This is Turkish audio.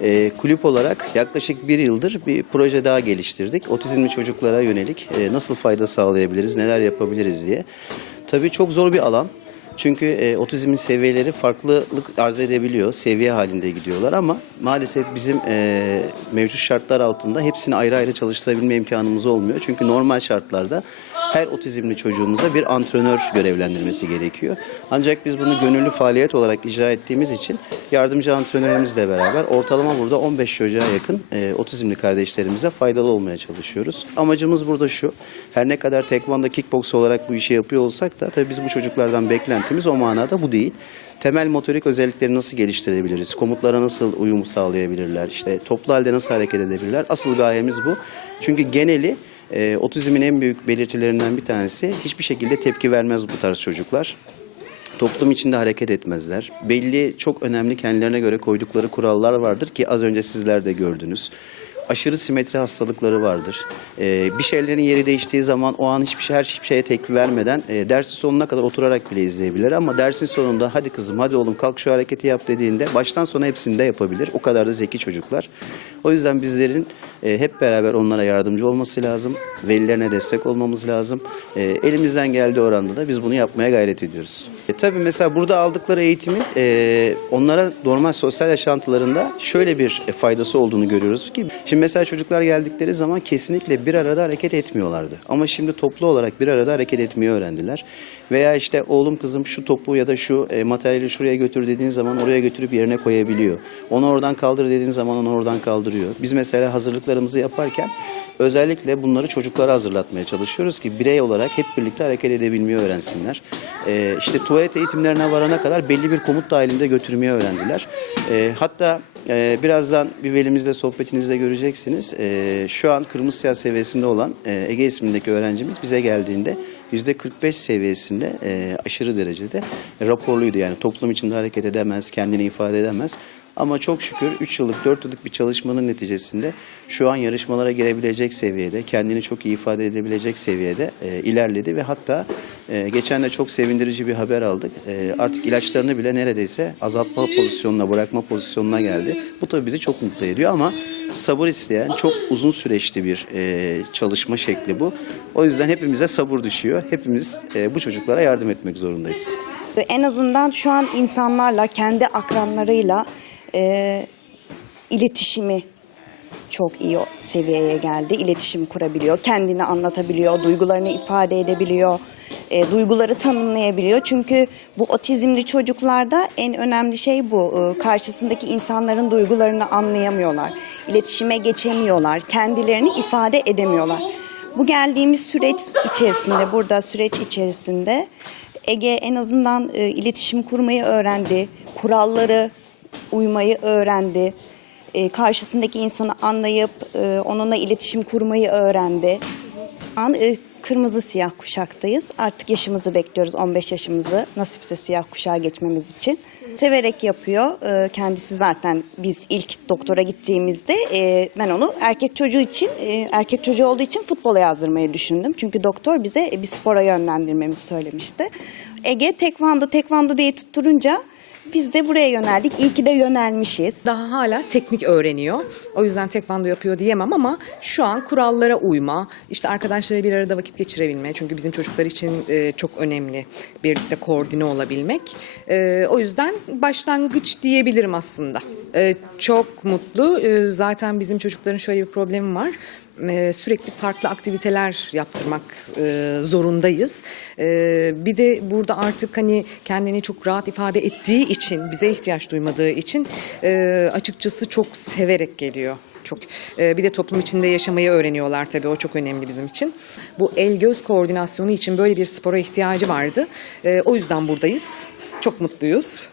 E, kulüp olarak yaklaşık bir yıldır bir proje daha geliştirdik. Otizmli çocuklara yönelik e, nasıl fayda sağlayabiliriz, neler yapabiliriz diye. Tabii çok zor bir alan. Çünkü e, otizmin seviyeleri farklılık arz edebiliyor. Seviye halinde gidiyorlar ama maalesef bizim e, mevcut şartlar altında hepsini ayrı ayrı çalıştırabilme imkanımız olmuyor. Çünkü normal şartlarda her otizmli çocuğumuza bir antrenör görevlendirmesi gerekiyor. Ancak biz bunu gönüllü faaliyet olarak icra ettiğimiz için yardımcı antrenörümüzle beraber ortalama burada 15 çocuğa yakın e, otizmli kardeşlerimize faydalı olmaya çalışıyoruz. Amacımız burada şu, her ne kadar tekvando kickbox olarak bu işi yapıyor olsak da tabii biz bu çocuklardan beklentimiz o manada bu değil. Temel motorik özellikleri nasıl geliştirebiliriz? Komutlara nasıl uyum sağlayabilirler? İşte toplu halde nasıl hareket edebilirler? Asıl gayemiz bu. Çünkü geneli e, otizmin en büyük belirtilerinden bir tanesi hiçbir şekilde tepki vermez bu tarz çocuklar. Toplum içinde hareket etmezler. Belli çok önemli kendilerine göre koydukları kurallar vardır ki az önce sizler de gördünüz. Aşırı simetri hastalıkları vardır. Ee, bir şeylerin yeri değiştiği zaman o an hiçbir şey, her hiçbir şeye tepki vermeden e, dersin sonuna kadar oturarak bile izleyebilir. Ama dersin sonunda hadi kızım hadi oğlum kalk şu hareketi yap dediğinde baştan sona hepsini de yapabilir. O kadar da zeki çocuklar. O yüzden bizlerin e, hep beraber onlara yardımcı olması lazım. Velilerine destek olmamız lazım. E, elimizden geldiği oranda da biz bunu yapmaya gayret ediyoruz. E, tabii mesela burada aldıkları eğitimin e, onlara normal sosyal yaşantılarında şöyle bir e, faydası olduğunu görüyoruz ki şimdi mesela çocuklar geldikleri zaman kesinlikle bir arada hareket etmiyorlardı. Ama şimdi toplu olarak bir arada hareket etmeyi öğrendiler. Veya işte oğlum kızım şu topu ya da şu e, materyali şuraya götür dediğin zaman oraya götürüp yerine koyabiliyor. Onu oradan kaldır dediğin zaman onu oradan kaldırıyor. Biz mesela hazırlıklarımızı yaparken özellikle bunları çocuklara hazırlatmaya çalışıyoruz ki birey olarak hep birlikte hareket edebilmeyi öğrensinler. E, işte tuvalet eğitimlerine varana kadar belli bir komut dahilinde götürmeyi öğrendiler. E, hatta ee, birazdan bir velimizle sohbetinizde göreceksiniz. Ee, şu an kırmızı siyah seviyesinde olan e, Ege ismindeki öğrencimiz bize geldiğinde yüzde 45 seviyesinde e, aşırı derecede raporluydu. Yani toplum içinde hareket edemez, kendini ifade edemez. Ama çok şükür 3 yıllık, 4 yıllık bir çalışmanın neticesinde şu an yarışmalara girebilecek seviyede, kendini çok iyi ifade edebilecek seviyede e, ilerledi ve hatta e, geçen de çok sevindirici bir haber aldık. E, artık ilaçlarını bile neredeyse azaltma pozisyonuna, bırakma pozisyonuna geldi. Bu tabii bizi çok mutlu ediyor ama sabır isteyen çok uzun süreçli bir e, çalışma şekli bu. O yüzden hepimize sabır düşüyor. Hepimiz e, bu çocuklara yardım etmek zorundayız. En azından şu an insanlarla, kendi akranlarıyla e, iletişimi çok iyi seviyeye geldi. İletişim kurabiliyor, kendini anlatabiliyor, duygularını ifade edebiliyor, e, duyguları tanımlayabiliyor. Çünkü bu otizmli çocuklarda en önemli şey bu. E, karşısındaki insanların duygularını anlayamıyorlar, iletişime geçemiyorlar, kendilerini ifade edemiyorlar. Bu geldiğimiz süreç içerisinde, burada süreç içerisinde Ege en azından e, iletişim kurmayı öğrendi, kuralları uymayı öğrendi, e, karşısındaki insanı anlayıp e, onunla iletişim kurmayı öğrendi. Şu an e, kırmızı siyah kuşaktayız. Artık yaşımızı bekliyoruz, 15 yaşımızı nasipse siyah kuşağa geçmemiz için. Severek yapıyor. E, kendisi zaten biz ilk doktora gittiğimizde e, ben onu erkek çocuğu için, e, erkek çocuğu olduğu için futbola yazdırmayı düşündüm. Çünkü doktor bize bir spora yönlendirmemizi söylemişti. Ege tekvando, tekvando diye tutturunca biz de buraya yöneldik. İyi ki de yönelmişiz. Daha hala teknik öğreniyor. O yüzden tekvando yapıyor diyemem ama şu an kurallara uyma, işte arkadaşları bir arada vakit geçirebilme. Çünkü bizim çocuklar için e, çok önemli birlikte koordine olabilmek. E, o yüzden başlangıç diyebilirim aslında. E, çok mutlu. Zaten bizim çocukların şöyle bir problemi var e, sürekli farklı aktiviteler yaptırmak e, zorundayız. E, bir de burada artık hani kendini çok rahat ifade ettiği için, bize ihtiyaç duymadığı için açıkçası çok severek geliyor. Çok bir de toplum içinde yaşamayı öğreniyorlar tabii o çok önemli bizim için. Bu el göz koordinasyonu için böyle bir spora ihtiyacı vardı. O yüzden buradayız. Çok mutluyuz.